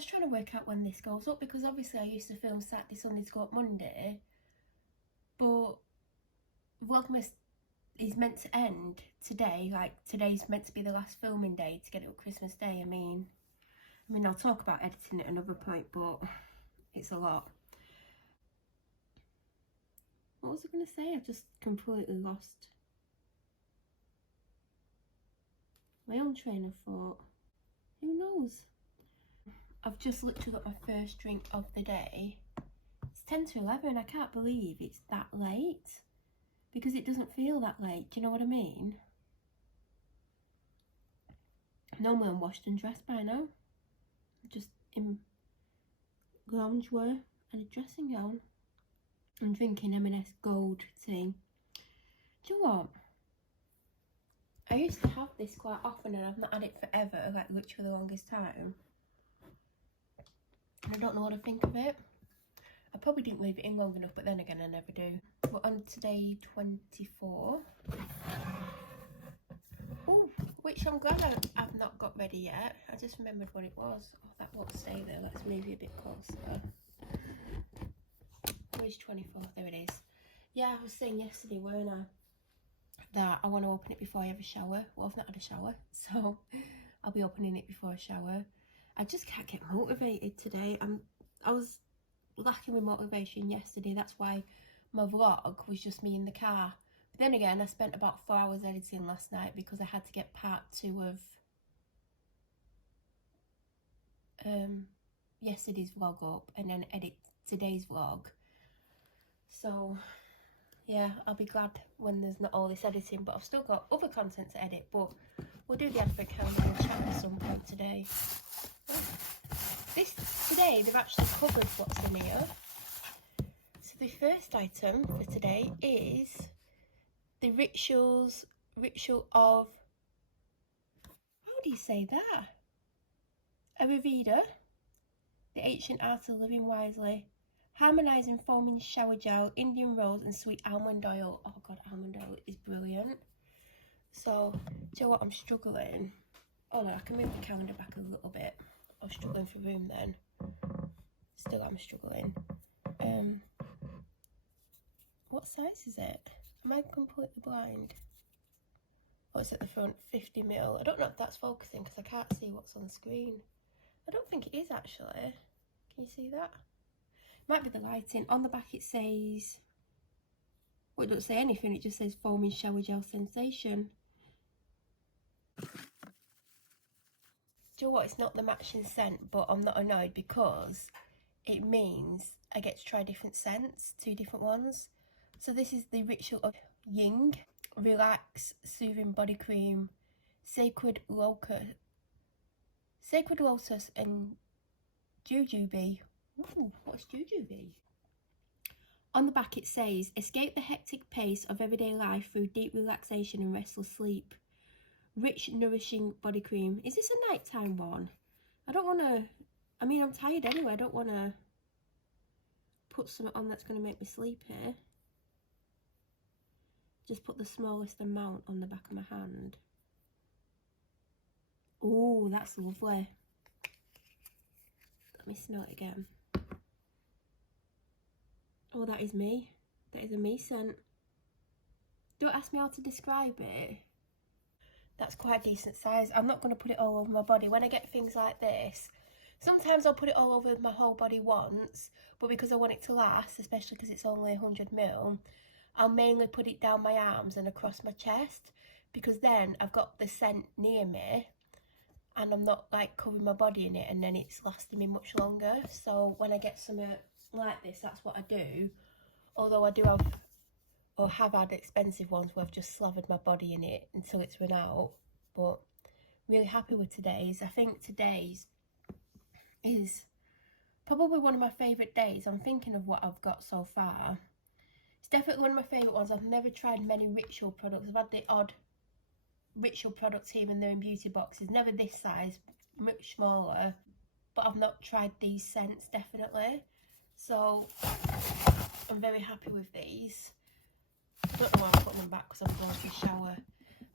was trying to work out when this goes up, because obviously I used to film Saturday, Sunday to go up Monday, but Vlogmas is meant to end today. Like, today's meant to be the last filming day to get it up Christmas Day. I mean I'll talk about editing at another point, but it's a lot. What was I going to say? I've just completely lost my own train of thought. Who knows? I've just literally got my first drink of the day. It's 10 to 11. I can't believe it's that late, because it doesn't feel that late. Do you know what I mean? Normally I'm washed and dressed by now. Just in loungewear and a dressing gown. I'm drinking M&S Gold tea. Do you know what? I used to have this quite often and I've not had it forever, like literally the longest time. And I don't know what to think of it. I probably didn't leave it in long enough, but then again I never do. We're on today 24. Oh, which I'm glad I've not got ready yet. I just remembered what it was. Oh, that won't stay there. Let's move it a bit closer. Where's 24? There it is. Yeah, I was saying yesterday, weren't I, that I want to open it before I have a shower. Well, I've not had a shower, so I'll be opening it before a shower. I just can't get motivated today. I was lacking with motivation yesterday. That's why my vlog was just me in the car. But then again, I spent about 4 hours editing last night because I had to get part 2 of yesterday's vlog up and then edit today's vlog. So yeah, I'll be glad when there's not all this editing, but I've still got other content to edit. But we'll do the advent calendar and chat at some point today. Today they've actually covered what's in here. So the first item for today is the ritual of, how do you say that? Ayurveda, the ancient art of living wisely, harmonising foaming shower gel, Indian rose and sweet almond oil. Oh god, almond oil is brilliant. So, do you know what, I'm struggling. Oh no, I can move the calendar back a little bit. I was struggling for room then. Still I'm struggling. What size is it? Am I completely blind? Oh, it's at the front, 50ml. I don't know if that's focusing because I can't see what's on the screen. I don't think it is actually. Can you see that? Might be the lighting. On the back it says, well, it doesn't say anything, it just says foaming shower gel sensation. Do you know what, it's not the matching scent, but I'm not annoyed because it means I get to try different scents, 2 different ones. So this is the Ritual of Ying Relax Soothing Body Cream, Sacred Lotus and Jujube. Ooh, what's Jujube? On the back it says, escape the hectic pace of everyday life through deep relaxation and restful sleep. Rich, nourishing body cream. Is this a nighttime one? I don't want to, I mean, I'm tired anyway. I don't want to put something on that's going to make me sleepy. Just put the smallest amount on the back of my hand. Oh, that's lovely. Let me smell it again. Oh, that is me. That is a me scent. Don't ask me how to describe it. That's quite a decent size. I'm not going to put it all over my body. When I get things like this, sometimes I'll put it all over my whole body once, but because I want it to last, especially because it's only 100ml, I'll mainly put it down my arms and across my chest, because then I've got the scent near me and I'm not like covering my body in it, and then it's lasting me much longer. So when I get something like this, that's what I do. Although I do have, or have had, expensive ones where I've just slathered my body in it until it's run out. But really happy with today's. I think today's is probably one of my favourite days. I'm thinking of what I've got so far. It's definitely one of my favourite ones. I've never tried many Ritual products. I've had the odd Ritual products here and there in beauty boxes. Never this size, much smaller. But I've not tried these scents, definitely. So I'm very happy with these. I don't know why I'm putting them back because I'm going to shower.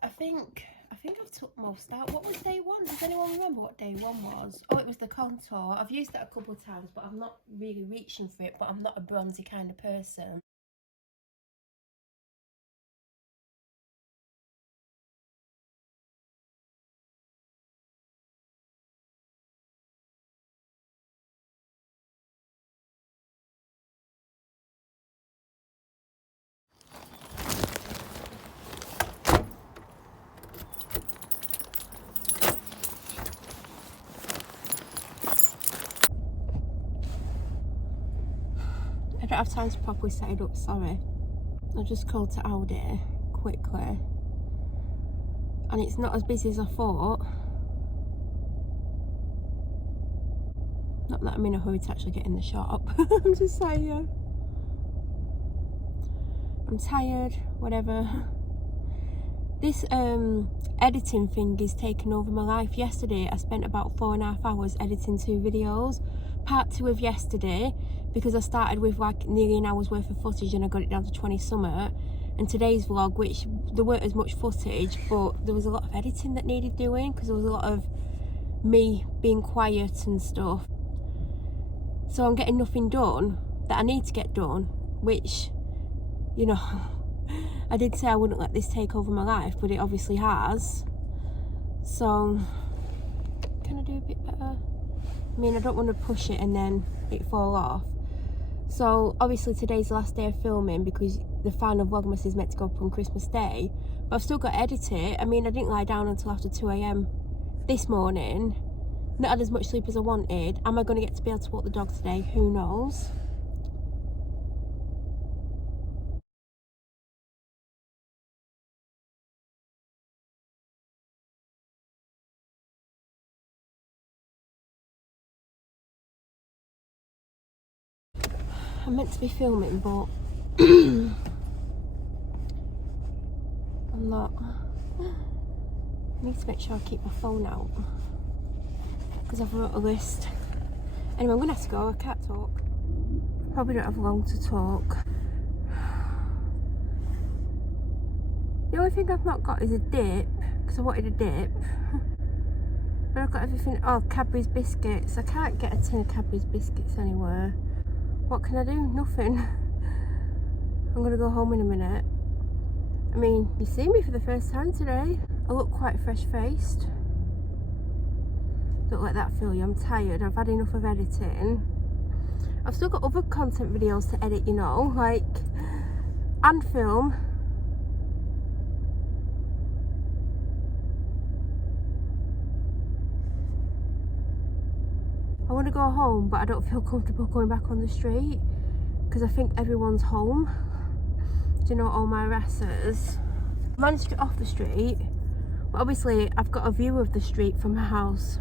I think think I've took most out. What was day one? Does anyone remember what day one was? Oh, it was the contour. I've used that a couple of times, but I'm not really reaching for it. But I'm not a bronzy kind of person. I don't have time to properly set it up, sorry. I just called to Aldi quickly. And it's not as busy as I thought. Not that I'm in a hurry to actually get in the shop. I'm just saying. I'm tired, whatever. This editing thing is taking over my life. Yesterday I spent about 4.5 hours editing 2 videos. Part 2 of yesterday, because I started with like nearly an hour's worth of footage and I got it down to 20 something. And today's vlog, which there weren't as much footage, but there was a lot of editing that needed doing because there was a lot of me being quiet and stuff. So I'm getting nothing done that I need to get done, which, you know, I did say I wouldn't let this take over my life, but it obviously has. So, can I do a bit better? I mean, I don't want to push it and then it fall off. So, obviously today's the last day of filming because the final Vlogmas is meant to go up on Christmas Day. But I've still got to edit it. I mean, I didn't lie down until after 2 AM this morning. Not had as much sleep as I wanted. Am I going to get to be able to walk the dog today? Who knows? I'm meant to be filming, but I'm not. I need to make sure I keep my phone out because I've wrote a list. Anyway, I'm going to have to go. I can't talk. Probably don't have long to talk. The only thing I've not got is a dip, because I wanted a dip. But I've got everything. Oh, Cadbury's biscuits. I can't get a tin of Cadbury's biscuits anywhere. What can I do? Nothing. I'm going to go home in a minute. I mean, you see me for the first time today. I look quite fresh-faced. Don't let that fool you. I'm tired. I've had enough of editing. I've still got other content videos to edit, you know, like, and film. I want to go home, but I don't feel comfortable going back on the street because I think everyone's home. Do you know, all my resters. I managed to get off the street, but obviously I've got a view of the street from my house.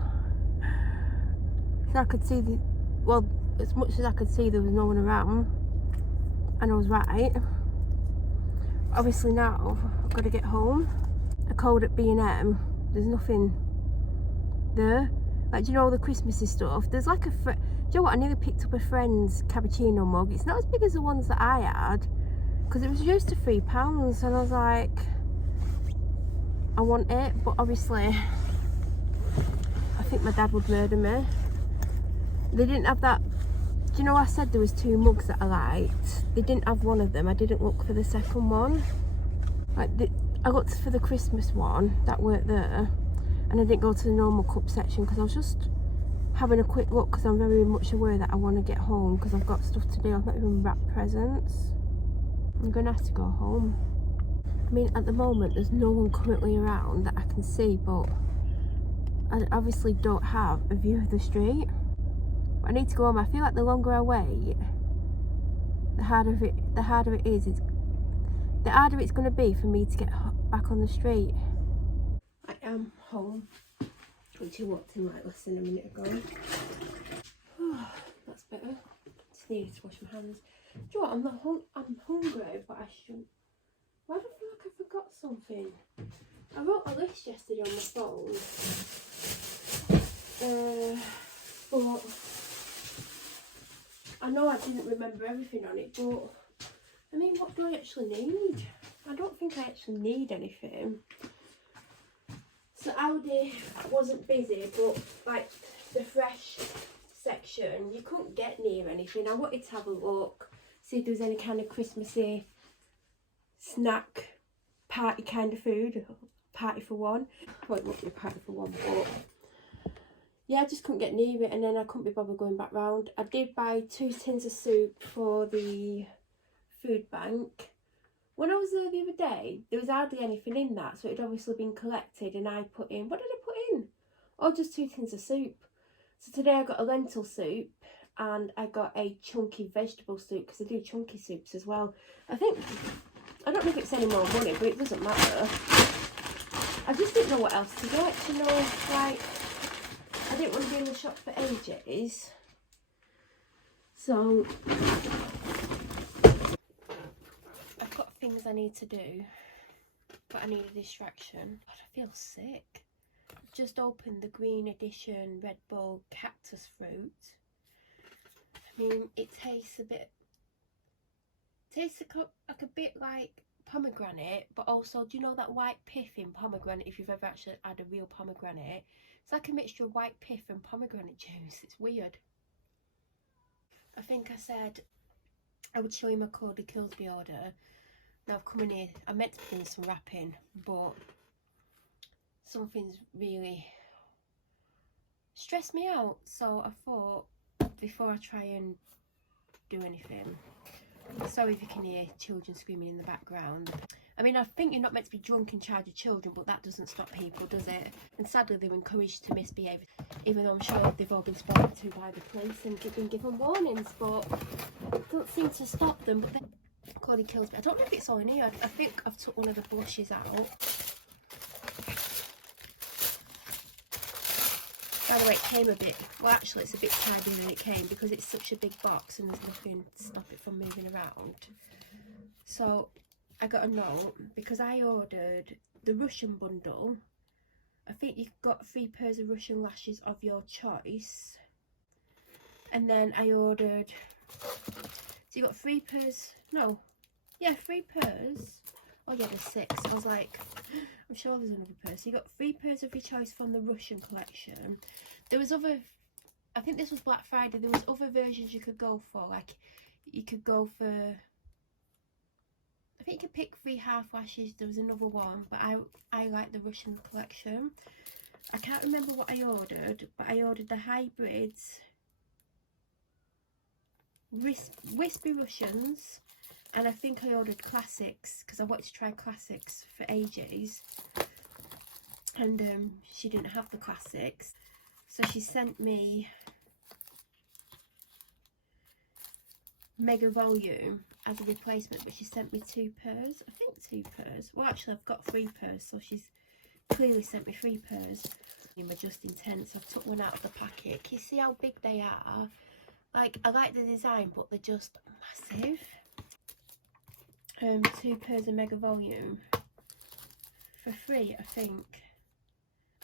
So I could see the, well, as much as I could see, there was no one around. And I was right. Obviously now, I've got to get home. I called at B&M, there's nothing there. Like, do you know all the Christmassy stuff? There's like a, do you know what, I nearly picked up a friend's cappuccino mug. It's not as big as the ones that I had, because it was reduced to £3, and I was like, I want it, but obviously, I think my dad would murder me. They didn't have that, do you know I said there was 2 mugs that I liked? They didn't have one of them. I didn't look for the second one. Like, I looked for the Christmas one, that weren't there. And I didn't go to the normal cup section because I was just having a quick look because I'm very much aware that I want to get home because I've got stuff to do. I've not even wrapped presents. I'm going to have to go home. I mean, at the moment, there's no one currently around that I can see, but I obviously don't have a view of the street. But I need to go home. I feel like the longer I wait, the harder it's going to be for me to get back on the street. I am home, which I walked in like less than a minute ago. That's better. Just needed to wash my hands. Do you know what? I'm hungry, but I shouldn't. Why do I feel like I forgot something? I wrote a list yesterday on my phone. But I know I didn't remember everything on it, but I mean, what do I actually need? I don't think I actually need anything. So Aldi wasn't busy, but like the fresh section, you couldn't get near anything. I wanted to have a look, see if there was any kind of Christmassy snack, party kind of food, party for one. Well, it won't be a party for one, but yeah, I just couldn't get near it, and then I couldn't be bothered going back round. I did buy 2 tins of soup for the food bank. When I was there the other day, there was hardly anything in that, so it had obviously been collected, and I put in, what did I put in? Oh, just 2 tins of soup. So today I got a lentil soup, and I got a chunky vegetable soup, because I do chunky soups as well. I don't know if it's any more money, but it doesn't matter. I just didn't know what else to get, you know, like, I didn't want to be in the shop for ages. So I've got things I need to do, but I need a distraction. God, I feel sick. I've just opened the green edition Red Bull cactus fruit. I mean, it tastes like a bit like pomegranate, but also, do you know that white pith in pomegranate? If you've ever actually had a real pomegranate, it's like a mixture of white pith and pomegranate juice. It's weird. I think I said I would show you my Cody Kilsby order. Now I've come in here, I meant to be doing some wrapping, but something's really stressed me out, so I thought before I try and do anything, sorry if you can hear children screaming in the background. I mean, I think you're not meant to be drunk in charge of children, but that doesn't stop people, does it? And sadly, they're encouraged to misbehave, even though I'm sure they've all been spoken to by the police and they've been given warnings, but it don't seem to stop them. But then Cody Kilsby, I don't know if it's all in here. I think I've took one of the blushes out. By the way, it came a bit, well actually it's a bit tidier than it came because it's such a big box and there's nothing to stop it from moving around. So I got a note because I ordered the Russian bundle. I think you've got 3 pairs of Russian lashes of your choice. And then I ordered, so you got 3 pairs, no, yeah, 3 pairs. Oh yeah, there's 6. I was like, I'm sure there's another pair. So you got 3 pairs of your choice from the Russian collection. There was other, I think this was Black Friday, there was other versions you could go for. Like, you could go for, I think you could pick 3 half lashes. There was another one, but I like the Russian collection. I can't remember what I ordered, but I ordered the hybrids, wispy Russians. And I think I ordered classics because I wanted to try classics for ages, and she didn't have the classics, so she sent me Mega Volume as a replacement, but she sent me 2 pairs, I think 2 pairs. Well, actually I've got 3 pairs, so she's clearly sent me 3 pairs. My just intense, I've took one out of the packet. Can you see how big they are? Like, I like the design, but they're just massive. 2 pairs of Mega Volume for free, I think.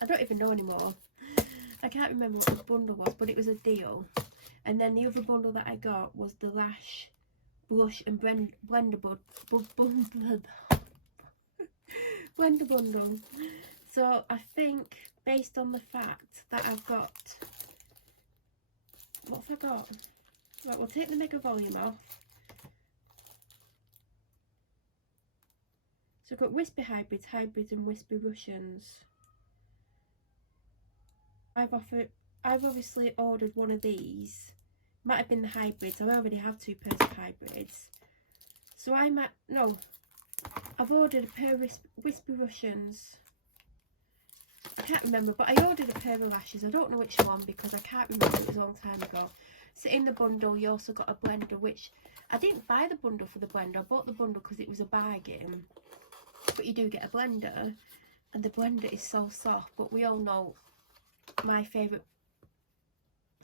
I don't even know anymore. I can't remember what the bundle was, but it was a deal. And then the other bundle that I got was the Lash Blush and Blender bundle. So I think, based on the fact that I've got, what have I got? Right, we'll take the Mega Volume off. So I've got wispy hybrids, and wispy Russians. I've obviously ordered one of these. Might have been the hybrids. I already have 2 pairs of hybrids. So I've ordered a pair of wispy Russians. I can't remember, but I ordered a pair of lashes. I don't know which one because I can't remember, it was a long time ago. So in the bundle you also got a blender, which I didn't buy the bundle for the blender. I bought the bundle because it was a bargain. But you do get a blender, and the blender is so soft. But we all know my favourite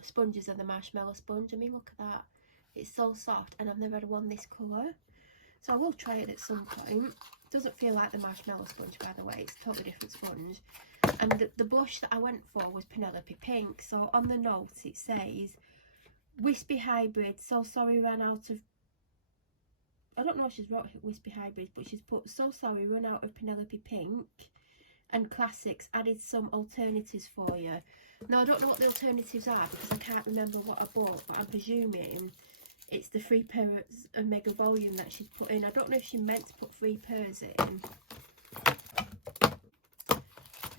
sponges are the marshmallow sponge. I mean, look at that, it's so soft, and I've never had one this colour, so I will try it at some point. It doesn't feel like the marshmallow sponge, by the way, it's a totally different sponge. And the blush that I went for was Penelope Pink. So on the notes it says, wispy hybrid, so sorry ran out of, I don't know if she's wrote wispy hybrid, but she's put, so sorry run out of Penelope Pink. and classics, added some alternatives for you. Now, I don't know what the alternatives are because I can't remember what I bought, but I'm presuming it's the 3 pairs of Mega Volume that she's put in. I don't know if she meant to put 3 pairs in.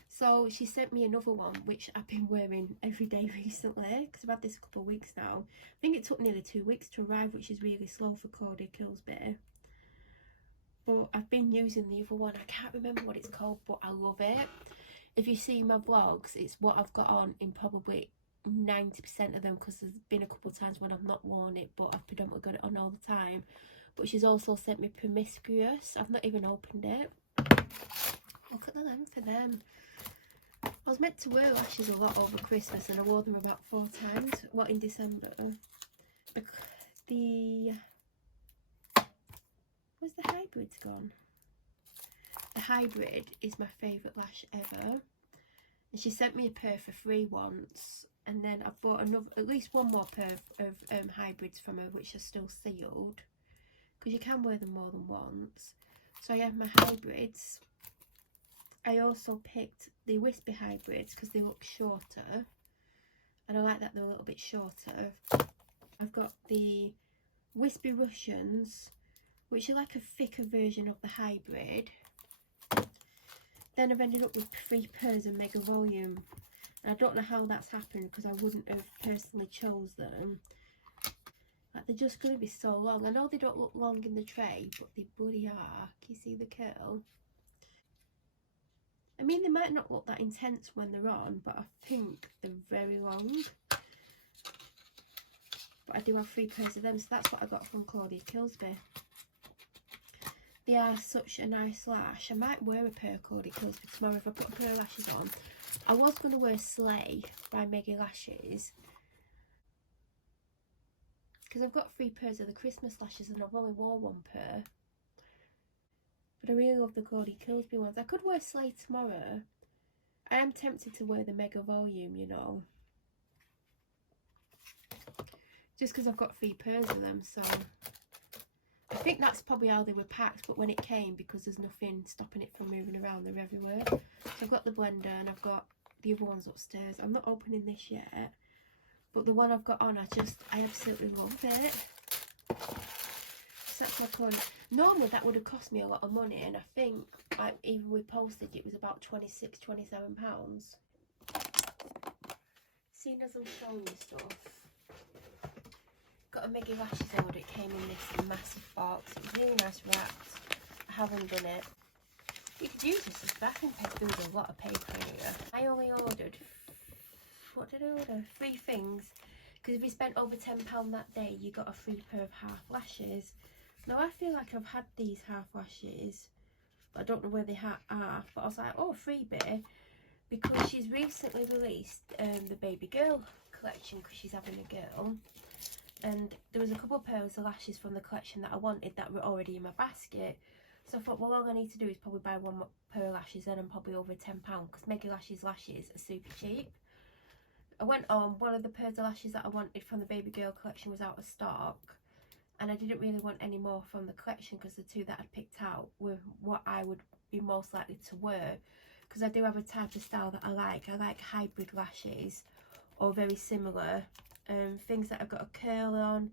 So she sent me another one, which I've been wearing every day recently, because I've had this a couple of weeks now. I think it took nearly 2 weeks to arrive, which is really slow for Cordy Kilsby. But I've been using the other one. I can't remember what it's called, but I love it. If you see my vlogs, it's what I've got on in probably 90% of them, because there's been a couple of times when I've not worn it, but I've predominantly got it on all the time. But she's also sent me Promiscuous. I've not even opened it. Look at the length of them. I was meant to wear lashes a lot over Christmas, and I wore them about 4 times. What, in December? Where's the hybrid's gone? The hybrid is my favourite lash ever. And she sent me a pair for free once. And then I've bought at least one more pair of hybrids from her, which are still sealed. Because you can wear them more than once. So I have my hybrids. I also picked the wispy hybrids because they look shorter, and I like that they're a little bit shorter. I've got the wispy Russians, which are like a thicker version of the hybrid. Then I've ended up with 3 pairs of Mega Volume, and I don't know how that's happened because I wouldn't have personally chose them. Like, they're just going to be so long. I know they don't look long in the tray, but they bloody are. Can you see the curl? I mean, they might not look that intense when they're on, but I think they're very long. But I do have 3 pairs of them, so that's what I got from Claudia Kilsby. They are such a nice lash. I might wear a pair of Claudia Kilsby tomorrow if I put a pair of lashes on. I was going to wear Slay by Mega Lashes, because I've got 3 pairs of the Christmas lashes and I've only wore 1 pair. But I really love the Claudia Kilsby ones. I could wear Slay tomorrow. I am tempted to wear the Mega Volume, you know. Just because I've got 3 pairs of them, so... I think that's probably how they were packed, but when it came, because there's nothing stopping it from moving around, they're everywhere. So I've got the blender and I've got the other ones upstairs. I'm not opening this yet, but the one I've got on, I absolutely love it. Such a fun. Normally that would have cost me a lot of money, and I think even with postage it was about £26–27. Seeing as I'm showing you stuff, got a Mega Lashes order. It came in this massive box. It was really nice wrapped. I haven't done it. You could use this as backing paper. There was a lot of paper here. I only ordered, what did I order? 3 things. Because if you spent over £10 that day, you got a free pair of half lashes. Now I feel like I've had these half lashes, but I don't know where they are. But I was like, oh, freebie, because she's recently released the baby girl collection, because she's having a girl. And there was a couple of pairs of lashes from the collection that I wanted that were already in my basket. So I thought, well, all I need to do is probably buy 1 pair of lashes, then I'm probably over £10, because Mega Lashes lashes are super cheap. I went on, one of the pairs of lashes that I wanted from the baby girl collection was out of stock, and I didn't really want any more from the collection because the 2 that I'd picked out were what I would be most likely to wear, because I do have a type of style that I like. I like hybrid lashes, or very similar. Things that have got a curl on,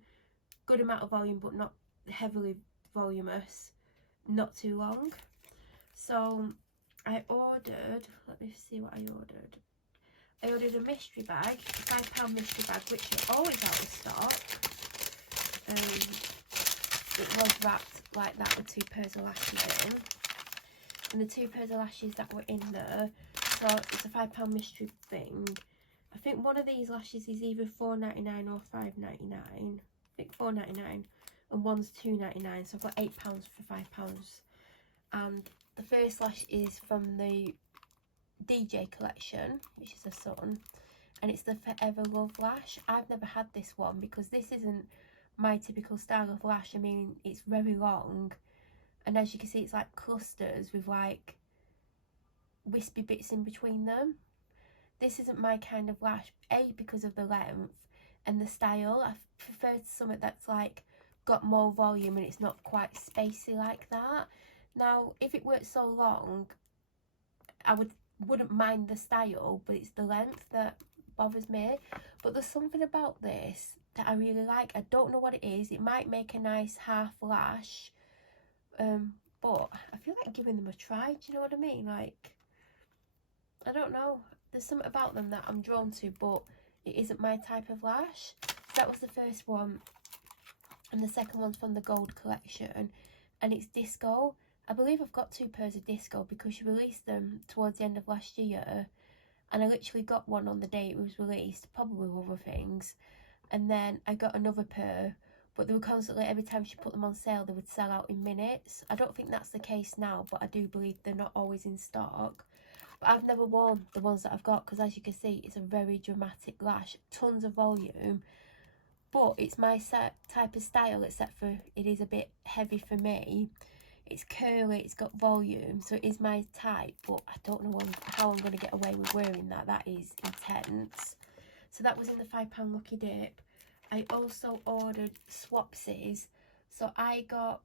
good amount of volume but not heavily voluminous, not too long. So I ordered, let me see what I ordered. I ordered a mystery bag, a £5 mystery bag, which are always out of stock. It was wrapped like that with 2 pairs of lashes in, and the 2 pairs of lashes that were in there, so it's a £5 mystery thing. I think one of these lashes is either £4.99 or £5.99. I think £4.99, and one's £2.99, so I've got £8 for £5. And the first lash is from the DJ collection, which is a son, and it's the Forever Love lash. I've never had this one because this isn't my typical style of lash. I mean, it's very long, and as you can see, it's like clusters with like wispy bits in between them. This isn't my kind of lash, A, because of the length and the style. I prefer something that's like got more volume and it's not quite spacey like that. Now, if it weren't so long, wouldn't mind the style, but it's the length that bothers me. But there's something about this that I really like. I don't know what it is. It might make a nice half lash, but I feel like giving them a try. Do you know what I mean? Like, I don't know. There's something about them that I'm drawn to, but it isn't my type of lash. So that was the first one, and the second one's from the Gold collection, and it's Disco. I believe I've got 2 pairs of Disco because she released them towards the end of last year, and I literally got one on the day it was released, probably with other things, and then I got another pair, but they were constantly, every time she put them on sale, they would sell out in minutes. I don't think that's the case now, but I do believe they're not always in stock. But I've never worn the ones that I've got because, as you can see, it's a very dramatic lash, tons of volume, but it's my type of style, except for it is a bit heavy for me. It's curly, it's got volume, so it is my type, but I don't know how I'm going to get away with wearing that. That is intense. So that was in the £5 Lucky Dip. I also ordered swapsies. So I got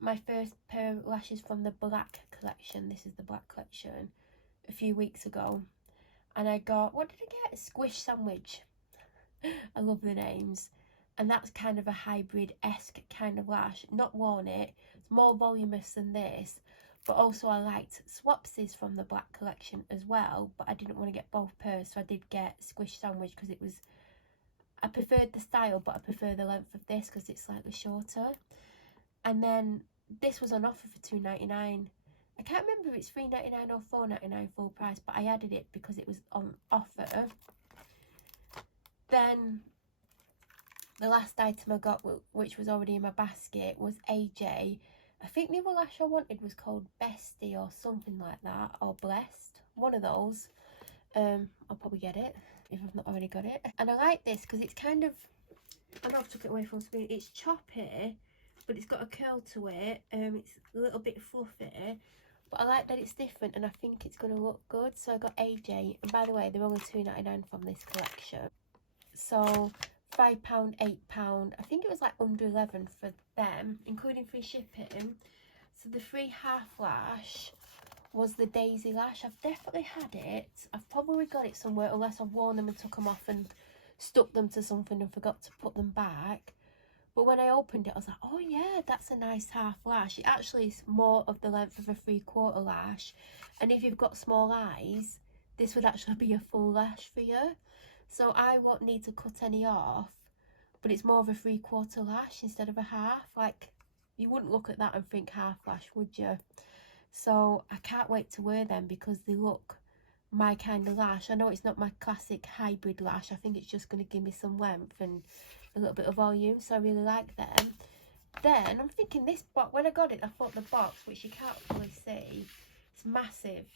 my first pair of lashes from the Black collection. This is the Black collection, a few weeks ago. And I got, what did I get? A Squish Sandwich. I love the names. And that's kind of a hybrid-esque kind of lash. Not worn it. It's more voluminous than this. But also I liked swapsies from the Black collection as well. But I didn't want to get both pairs. So I did get Squish Sandwich because it was... I preferred the style, but I prefer the length of this because it's slightly shorter. And then this was on offer for £2.99. I can't remember if it's £3.99 or £4.99 full price. But I added it because it was on offer. Then... the last item I got, which was already in my basket, was AJ. I think the other lash I wanted was called Bestie or something like that, or Blessed. One of those. I'll probably get it if I've not already got it. And I like this because it's kind of, I know I've took it away from screen. It's choppy, but it's got a curl to it. It's a little bit fluffy, but I like that it's different, and I think it's going to look good. So I got AJ, and by the way, they're only £2.99 from this collection. So £5, £8. I think it was like under 11 for them, including free shipping. So the free half lash was the Daisy lash. I've definitely had it. I've probably got it somewhere, unless I've worn them and took them off and stuck them to something and forgot to put them back. But when I opened it, I was like, oh yeah, that's a nice half lash. It actually is more of the length of a 3/4 lash. And if you've got small eyes, this would actually be a full lash for you. So I won't need to cut any off, but it's more of a 3/4 lash instead of a half. Like, you wouldn't look at that and think half lash, would you? So I can't wait to wear them because they look my kind of lash. I know it's not my classic hybrid lash. I think it's just going to give me some length and a little bit of volume. So I really like them. Then I'm thinking this box, when I got it, I thought the box, which you can't really see, it's massive.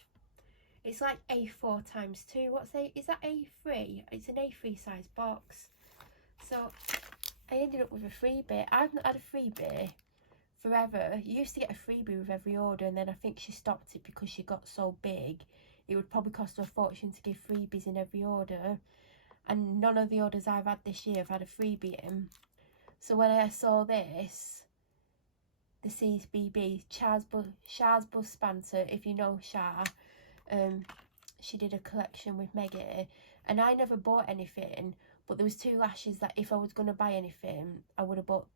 It's like A4 times 2. Is that A3? It's an A3 size box. So I ended up with a freebie. I've not had a freebie forever. You used to get a freebie with every order, and then I think she stopped it because she got so big. It would probably cost her a fortune to give freebies in every order. And none of the orders I've had this year have had a freebie in. So when I saw this, the CBB, Shaz Bus Spancer, if you know Shah, she did a collection with Meggie, and I never bought anything, but there was 2 lashes that if I was going to buy anything, I would have bought.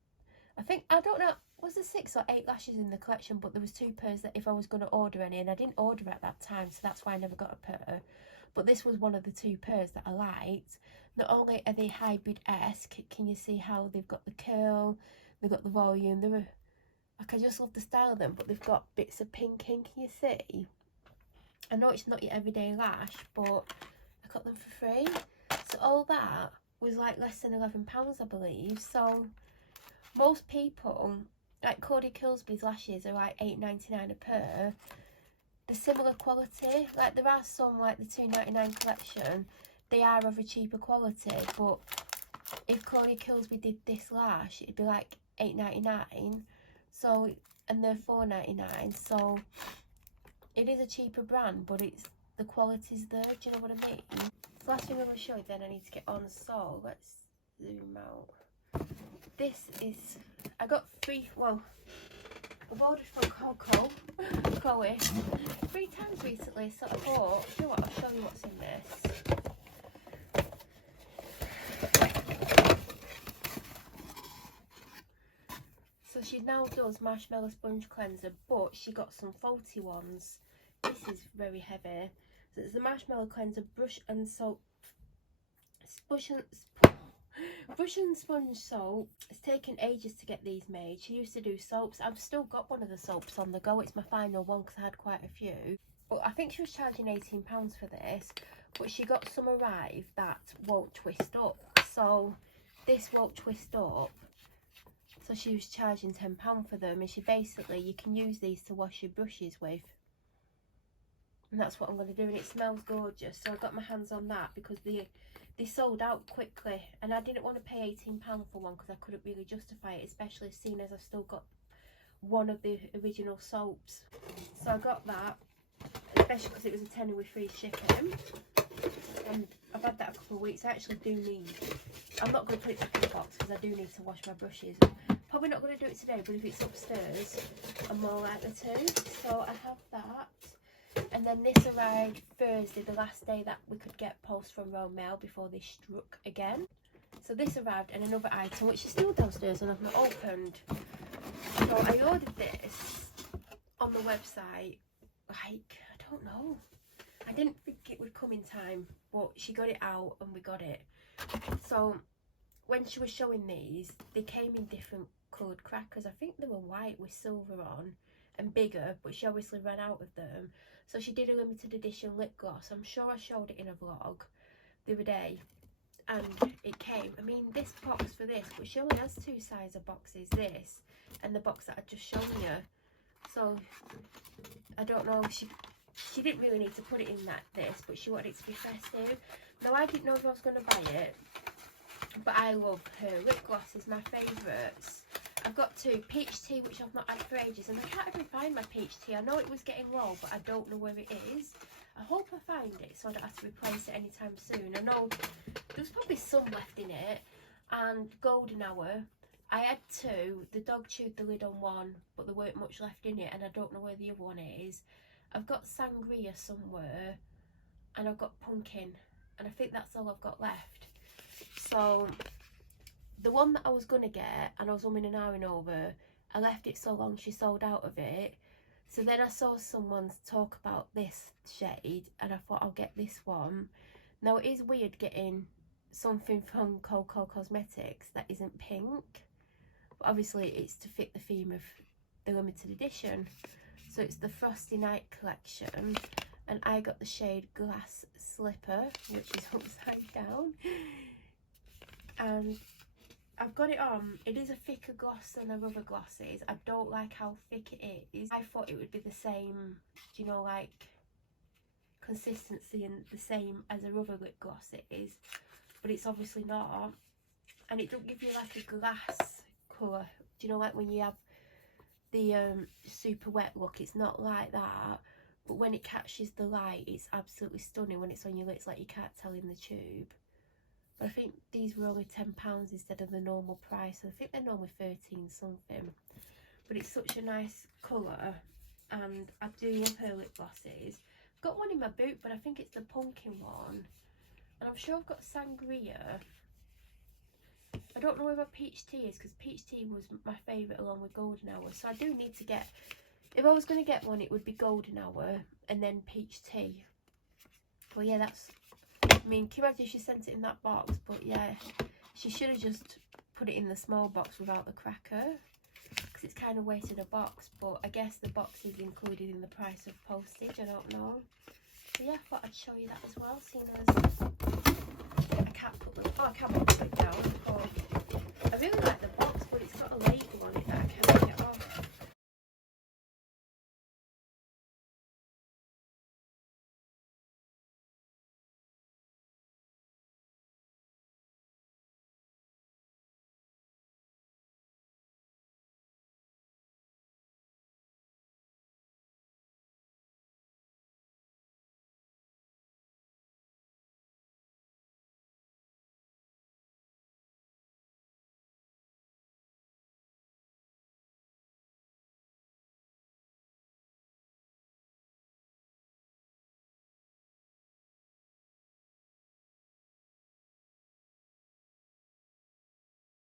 I don't know, was there 6 or 8 lashes in the collection, but there was 2 pairs that if I was going to order any, and I didn't order at that time, so that's why I never got a pair. But this was one of the 2 pairs that I liked. Not only are they hybrid-esque, can you see how they've got the curl, they've got the volume, like, I just love the style of them, but they've got bits of pinking, can you see? I know it's not your everyday lash, but I got them for free. So all that was like less than £11, I believe. So most people, like Cody Kilsby's lashes are like £8.99 a pair. They're similar quality. Like, there are some, like the £2.99 collection, they are of a cheaper quality. But if Cody Kilsby did this lash, it'd be like £8.99. So, and they're £4.99. So it is a cheaper brand, but the quality's there. Do you know what I mean? The last thing I'm going to show you, then I need to get on. So let's zoom out. This is, I got 3, well, I've ordered from Chloe 3 times recently, so I thought, you know what, I'll show you what's in this. So she now does marshmallow sponge cleanser, but she got some faulty ones. This is very heavy. So it's the marshmallow cleanser brush and soap, brush and sponge soap. It's taken ages to get these made. She used to do soaps. I've still got one of the soaps on the go. It's my final one because I had quite a few. But I think she was charging £18 for this. But she got some arrive that won't twist up. So this won't twist up. So she was charging £10 for them. And she basically, you can use these to wash your brushes with. And that's what I'm going to do. And it smells gorgeous. So I got my hands on that because they sold out quickly, and I didn't want to pay £18 for one because I couldn't really justify it, especially seeing as I've still got one of the original soaps. So I got that, especially because it was a tenner with free shipping, and I've had that a couple of weeks. I actually do need, I'm not going to put it back in the box because I do need to wash my brushes. Probably not going to do it today, but if it's upstairs I'm more likely to. So I have that. And then this arrived Thursday, the last day that we could get post from Royal Mail before they struck again. So this arrived, and another item which is still downstairs and I've not opened. So I ordered this on the website, like, I don't know. I didn't think it would come in time, but she got it out and we got it. So when she was showing these, they came in different coloured crackers. I think they were white with silver on and bigger, but she obviously ran out of them. So she did a limited edition lip gloss. I'm sure I showed it in a vlog the other day, and it came. I mean, this box for this, but she only has 2 size of boxes, this and the box that I've just shown you. So I don't know, she didn't really need to put it in this, but she wanted it to be festive. Now I didn't know if I was going to buy it, but I love her lip glosses, my favourites. I've got 2, peach tea, which I've not had for ages, and I can't even find my peach tea. I know it was getting low, but I don't know where it is. I hope I find it so I don't have to replace it anytime soon. I know there's probably some left in it. And golden hour, I had 2. The dog chewed the lid on one, but there weren't much left in it, and I don't know where the other one is. I've got sangria somewhere, and I've got pumpkin, and I think that's all I've got left. So the one that I was going to get, and I was umming and ahhing over, I left it so long she sold out of it. So then I saw someone talk about this shade, and I thought I'll get this one. Now it is weird getting something from Coco Cosmetics that isn't pink, but obviously it's to fit the theme of the limited edition. So it's the Frosty Night collection, and I got the shade Glass Slipper, which is upside down. And I've got it on. It is a thicker gloss than the other glosses. I don't like how thick it is. I thought it would be the same, you know, like consistency and the same as a other lip gloss it is, but it's obviously not. And it don't give you like a glass colour. Do you know, like when you have the super wet look, it's not like that. But when it catches the light, it's absolutely stunning. When it's on your lips, like you can't tell in the tube. But I think these were only £10 instead of the normal price. I think they're normally 13 something. But it's such a nice colour, and I do love her lip glosses. I've got one in my boot, but I think it's the pumpkin one. And I'm sure I've got sangria. I don't know where my peach tea is, because peach tea was my favourite along with golden hour. So I do need to get, if I was going to get one, it would be golden hour and then peach tea. Well, yeah, that's, I mean, can you imagine if she sent it in that box? But yeah, she should have just put it in the small box without the cracker, because it's kind of weighted a box. But I guess the box is included in the price of postage, I don't know. So yeah, I thought I'd show you that as well, seeing as I can't put the, oh, I can't put it down. Oh, I really like the box, but it's got a label on it